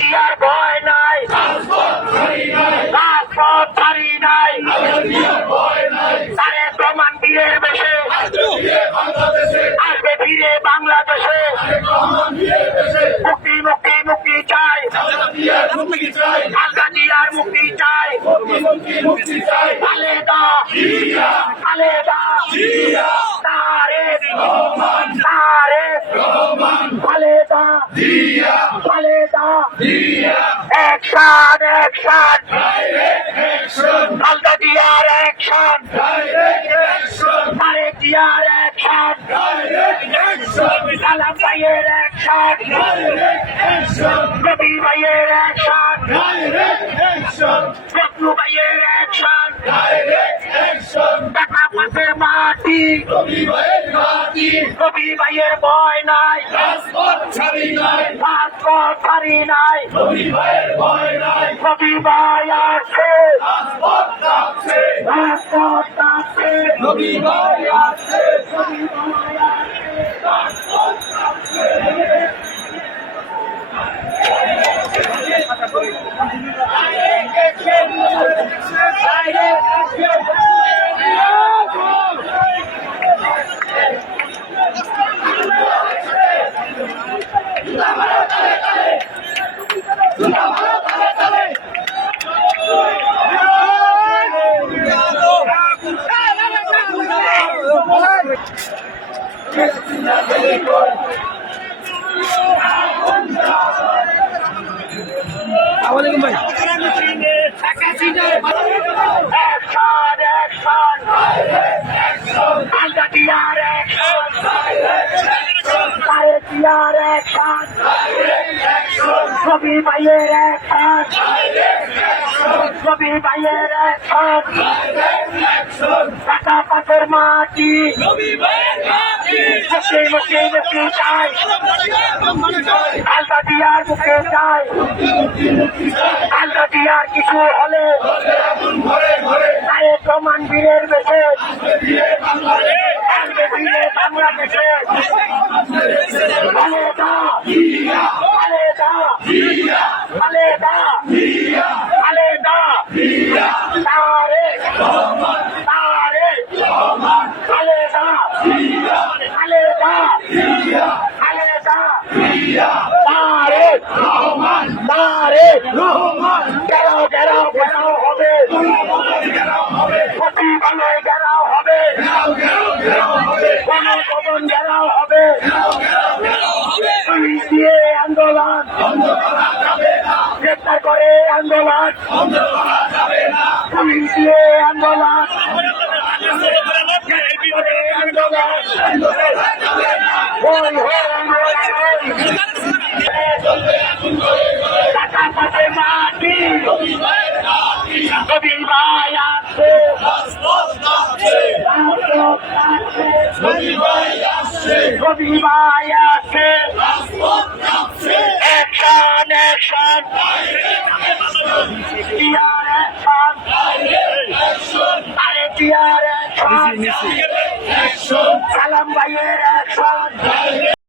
দিয়ার ভয় নাই, রাজপথ ছাড়ি নাই, তারে প্রমাণ দিয়ে বেশে আসবে ফিরে বাংলাদেশে। মুক্তি মুক্তি মুক্তি চাই, খালেদা জিয়ার মুক্তি চাই, খালেদা খালেদা তারেক তারেক খালেদা খালেদা অ্যাকশন অ্যাকশন খালেদা জিয়ার অ্যাকশন, তারেক জিয়ার অ্যাকশন, সালাম ভাইয়ের অ্যাকশন, রবি ভাইয়ের অ্যাকশন, বদলু ভাইয়ের অ্যাকশন, টাকা পাশের মাটি রবি ভাইয়ের ভয় নাই, রাজপথ ছাড়ি নাই, রবি ভাই আছে, রাজপথ কাঁপছে, রবি ভাই আছে, রাজপথ কাঁপছে। আসসালামু আলাইকুম ভাই। খালেদা জিয়ার অ্যাকশন, তারেক জিয়ার অ্যাকশন, রবি ভাইয়ের অ্যাকশন, রবি ভাইয়ের অ্যাকশন, টাকা পাশের মাটি মুক্তি মুক্তি মুক্তি চাই, খালেদা জিয়ার মুক্তি চাই, খালেদা জিয়ার কিছু হলে তারে প্রমাণ বীরের বেশে আসবে ফিরে বাংলাদেশে। খালেদা খালেদা খালেদা খালেদা তারেক তারেক খালেদা খালেদা খালেদা তারেক তারেক ঘেরাও ঘেরাও ঘেরাও হবে, সচিবালয় ঘেরাও হবে, গণভবন ঘেরাও হবে, পুলিশ দিয়ে আন্দোলন গ্রেপ্তার করে আন্দোলন, পুলিশ দিয়ে আন্দোলন আন্দোলন টাকা পাশে মাটি রবি ভাই আছে, রবি ভাই আছে, অ্যাকশন অ্যাকশন জিয়ার অ্যাকশন, তারেক জিয়ার অ্যাকশন, সালাম ভাইয়ের অ্যাকশন।